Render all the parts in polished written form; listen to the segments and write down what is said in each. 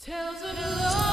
Tales of love.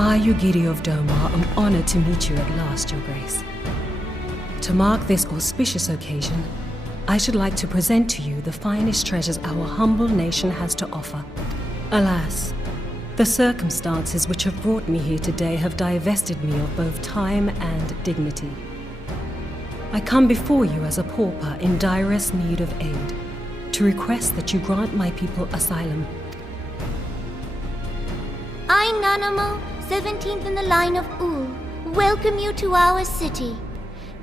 I, Yugiri of Domar, am honored to meet you at last, Your Grace. To mark this auspicious occasion, I should like to present to you the finest treasures our humble nation has to offer. Alas, the circumstances which have brought me here today have divested me of both time and dignity. I come before you as a pauper in direst need of aid, to request that you grant my people asylum. I, Nanamo, 17th in the line of Ul, welcome you to our city.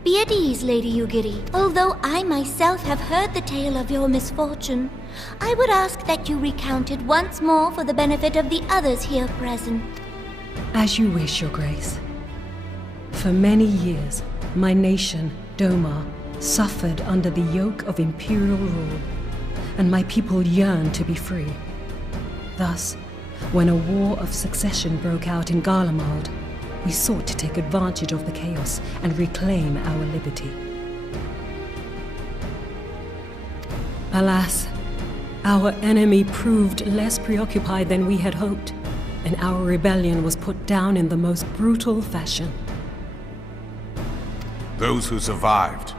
Be at ease, Lady Yugiri. Although I myself have heard the tale of your misfortune, I would ask that you recount it once more for the benefit of the others here present. As you wish, Your Grace. For many years, my nation, Domar, suffered under the yoke of imperial rule, and my people yearned to be free. Thus, when a war of succession broke out in Garlemald, we sought to take advantage of the chaos and reclaim our liberty. Alas, our enemy proved less preoccupied than we had hoped, and our rebellion was put down in the most brutal fashion. Those who survived,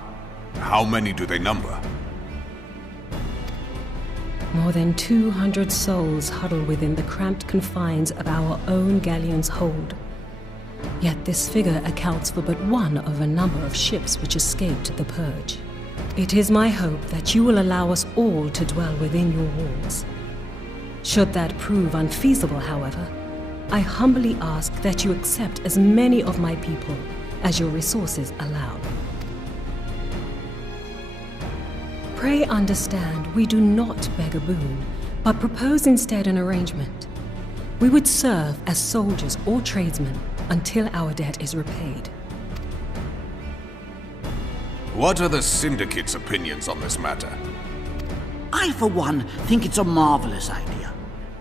how many do they number? More than 200 souls huddle within the cramped confines of our own galleon's hold. Yet this figure accounts for but one of a number of ships which escaped the purge. It is my hope that you will allow us all to dwell within your walls. Should that prove unfeasible, however, I humbly ask that you accept as many of my people as your resources allow. Pray understand, we do not beg a boon, but propose instead an arrangement. We would serve as soldiers or tradesmen until our debt is repaid. What are the Syndicate's opinions on this matter? I, for one, think it's a marvelous idea.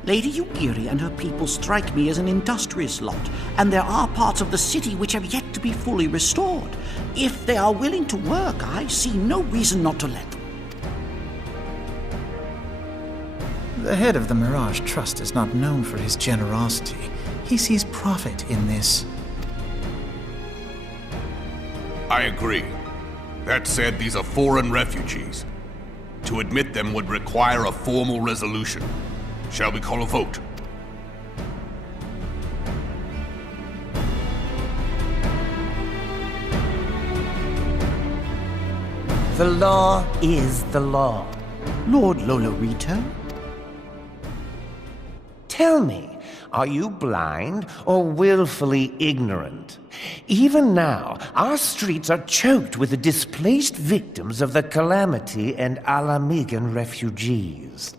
Lady Yugiri and her people strike me as an industrious lot, and there are parts of the city which have yet to be fully restored. If they are willing to work, I see no reason not to let them. The head of the Mirage Trust is not known for his generosity. He sees profit in this. I agree. That said, these are foreign refugees. To admit them would require a formal resolution. Shall we call a vote? The law is the law. Lord Lolorito? Tell me, are you blind or willfully ignorant? Even now, our streets are choked with the displaced victims of the Calamity and Alamigan refugees.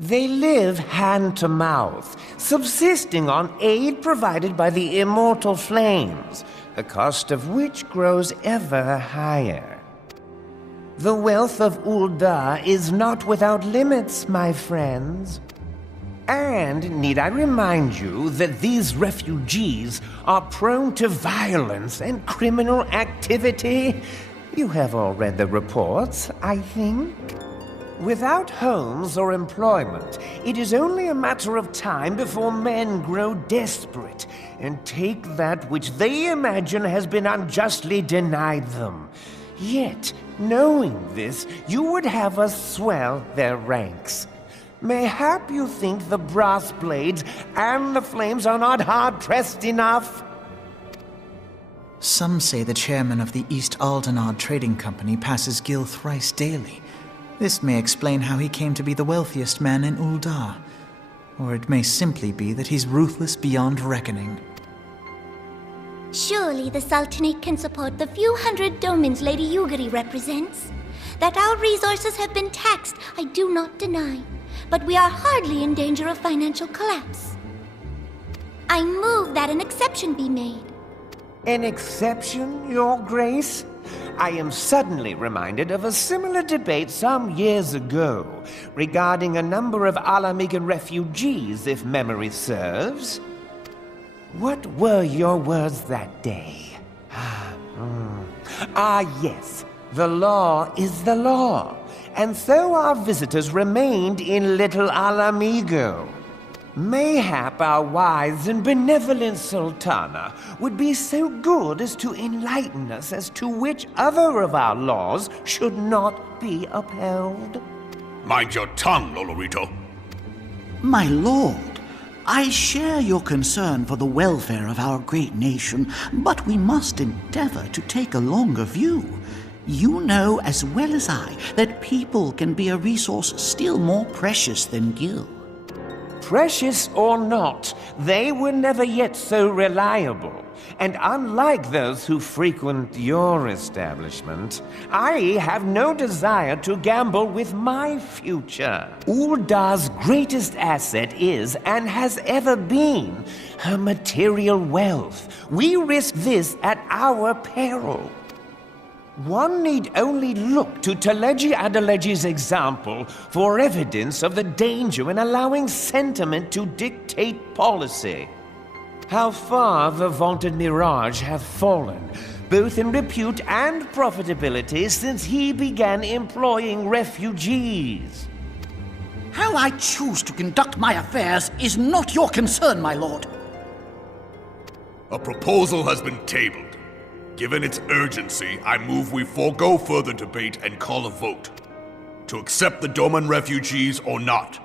They live hand to mouth, subsisting on aid provided by the immortal flames, the cost of which grows ever higher. The wealth of Ul'dah is not without limits, my friends. And need I remind you that these refugees are prone to violence and criminal activity? You have all read the reports, I think. Without homes or employment, it is only a matter of time before men grow desperate and take that which they imagine has been unjustly denied them. Yet, knowing this, you would have us swell their ranks. Mayhap you think the brass blades and the flames are not hard-pressed enough? Some say the chairman of the East Aldenard Trading Company passes Gil thrice daily. This may explain how he came to be the wealthiest man in Ul'dah. Or it may simply be that he's ruthless beyond reckoning. Surely the Sultanate can support the few hundred domins Lady Yugiri represents. That our resources have been taxed, I do not deny. But we are hardly in danger of financial collapse. I move that an exception be made. An exception, Your Grace? I am suddenly reminded of a similar debate some years ago regarding a number of Alamigan refugees, if memory serves. What were your words that day? Yes, the law is the law. And so our visitors remained in Little Alamigo. Mayhap our wise and benevolent Sultana would be so good as to enlighten us as to which other of our laws should not be upheld. Mind your tongue, Lolorito. My lord, I share your concern for the welfare of our great nation, but we must endeavor to take a longer view. You know as well as I that people can be a resource still more precious than Gil. Precious or not, they were never yet so reliable. And unlike those who frequent your establishment, I have no desire to gamble with my future. Uldar's greatest asset is, and has ever been, her material wealth. We risk this at our peril. One need only look to Teleji Adeleji's example for evidence of the danger in allowing sentiment to dictate policy. How far the vaunted Mirage have fallen, both in repute and profitability, since he began employing refugees. How I choose to conduct my affairs is not your concern, my lord. A proposal has been tabled. Given its urgency, I move we forego further debate and call a vote. To accept the Doman refugees or not.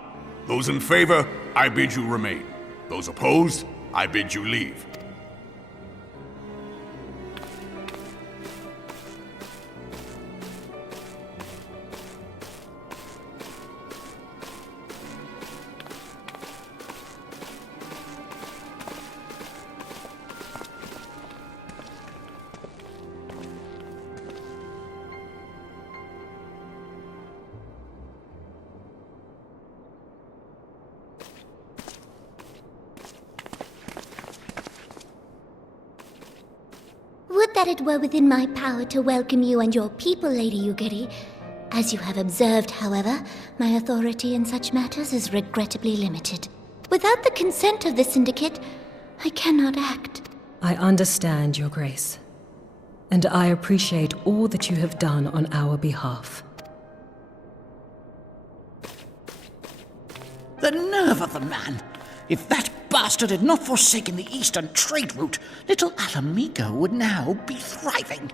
Those in favor, I bid you remain. Those opposed, I bid you leave. Would that it were within my power to welcome you and your people, Lady Yugiri. As you have observed, however, my authority in such matters is regrettably limited. Without the consent of the Syndicate, I cannot act. I understand, Your Grace. And I appreciate all that you have done on our behalf. The nerve of the man! If that bastard had not forsaken the eastern trade route, little Alamigo would now be thriving.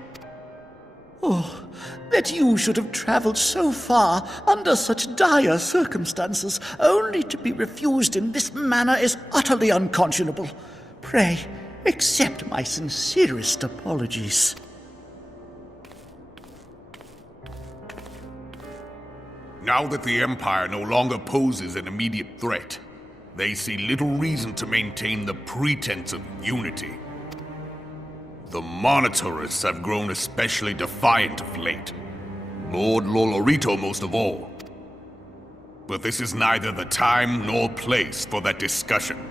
Oh, that you should have traveled so far under such dire circumstances, only to be refused in this manner is utterly unconscionable. Pray, accept my sincerest apologies. Now that the Empire no longer poses an immediate threat, they see little reason to maintain the pretense of unity. The Monitorists have grown especially defiant of late. Lord Lolorito most of all. But this is neither the time nor place for that discussion.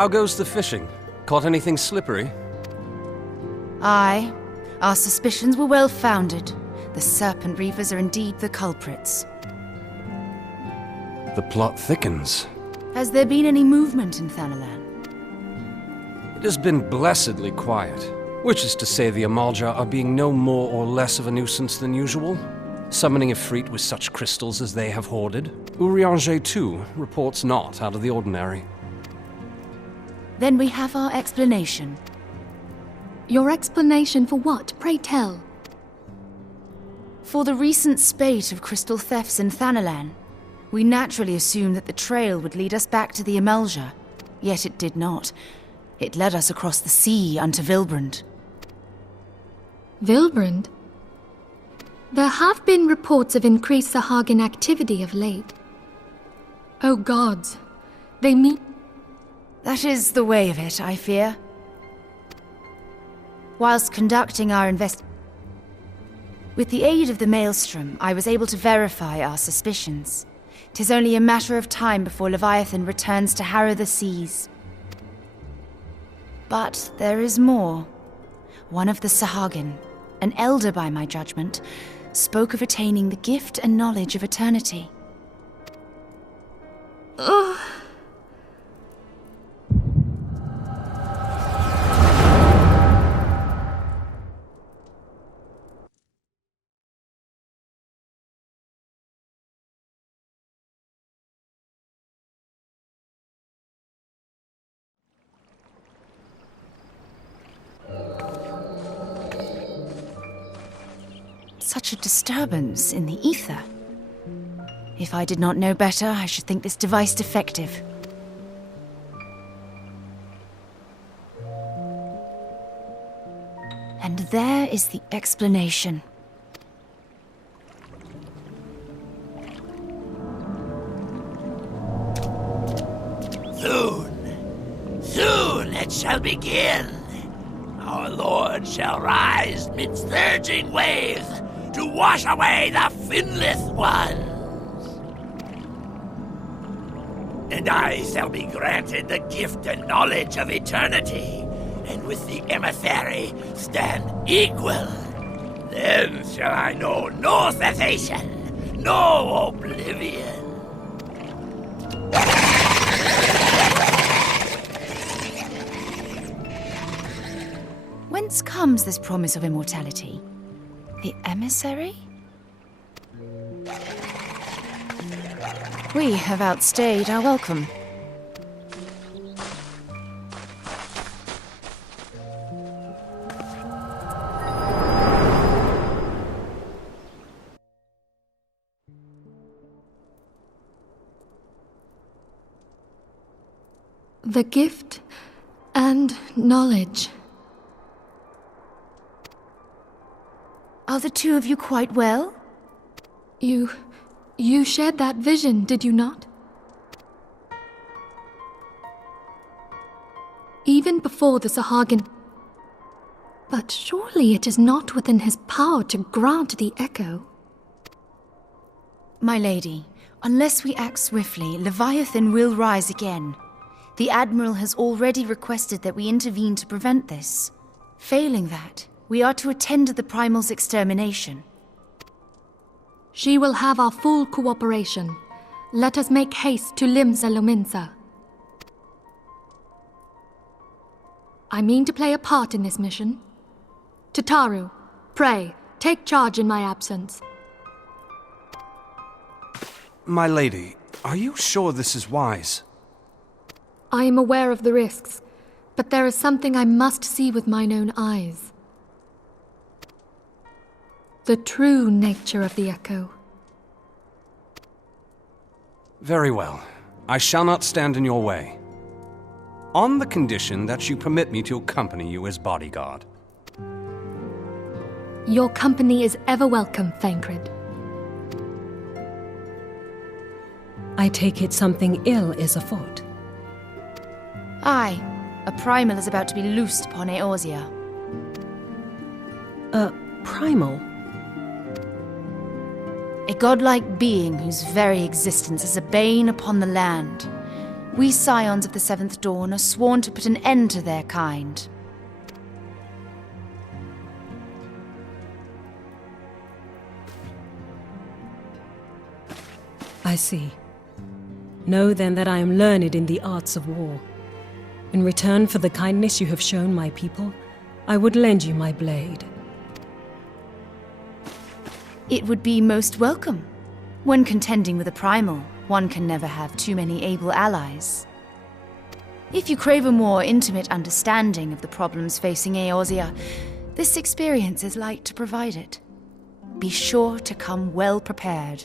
How goes the fishing? Caught anything slippery? Aye. Our suspicions were well founded. The Serpent Reavers are indeed the culprits. The plot thickens. Has there been any movement in Thanalan? It has been blessedly quiet, which is to say the Amalja are being no more or less of a nuisance than usual. Summoning a Ifrit with such crystals as they have hoarded? Urianger, too, reports not out of the ordinary. Then we have our explanation. Your explanation for what, pray tell? For the recent spate of crystal thefts in Thanalan, we naturally assumed that the trail would lead us back to the Imelja. Yet it did not. It led us across the sea unto Vilbrand. Vilbrand? There have been reports of increased Sahagin activity of late. Oh gods, they meet... That is the way of it, I fear. Whilst conducting our with the aid of the Maelstrom, I was able to verify our suspicions. 'Tis only a matter of time before Leviathan returns to harrow the seas. But there is more. One of the Sahagin, an elder by my judgment, spoke of attaining the gift and knowledge of eternity. Ugh. Such a disturbance in the ether. If I did not know better, I should think this device defective. And there is the explanation. Soon it shall begin. Our Lord shall rise midst surging waves to wash away the finless ones. And I shall be granted the gift and knowledge of eternity, and with the emissary stand equal. Then shall I know no cessation, no oblivion. Whence comes this promise of immortality? The emissary? We have outstayed our welcome. The gift and knowledge. Are the two of you quite well? You shared that vision, did you not? Even before the Sahagin... But surely it is not within his power to grant the echo. My lady, unless we act swiftly, Leviathan will rise again. The Admiral has already requested that we intervene to prevent this. Failing that, we are to attend to the Primal's extermination. She will have our full cooperation. Let us make haste to Limsa Lominsa. I mean to play a part in this mission. Tataru, pray, take charge in my absence. My lady, are you sure this is wise? I am aware of the risks, but there is something I must see with mine own eyes. The true nature of the echo. Very well. I shall not stand in your way. On the condition that you permit me to accompany you as bodyguard. Your company is ever welcome, Thancred. I take it something ill is afoot. Aye, a Primal is about to be loosed upon Eorzea. A primal? A godlike being whose very existence is a bane upon the land. We scions of the Seventh Dawn are sworn to put an end to their kind. I see. Know then that I am learned in the arts of war. In return for the kindness you have shown my people, I would lend you my blade. It would be most welcome. When contending with a primal, one can never have too many able allies. If you crave a more intimate understanding of the problems facing Eorzea, this experience is like to provide it. Be sure to come well prepared.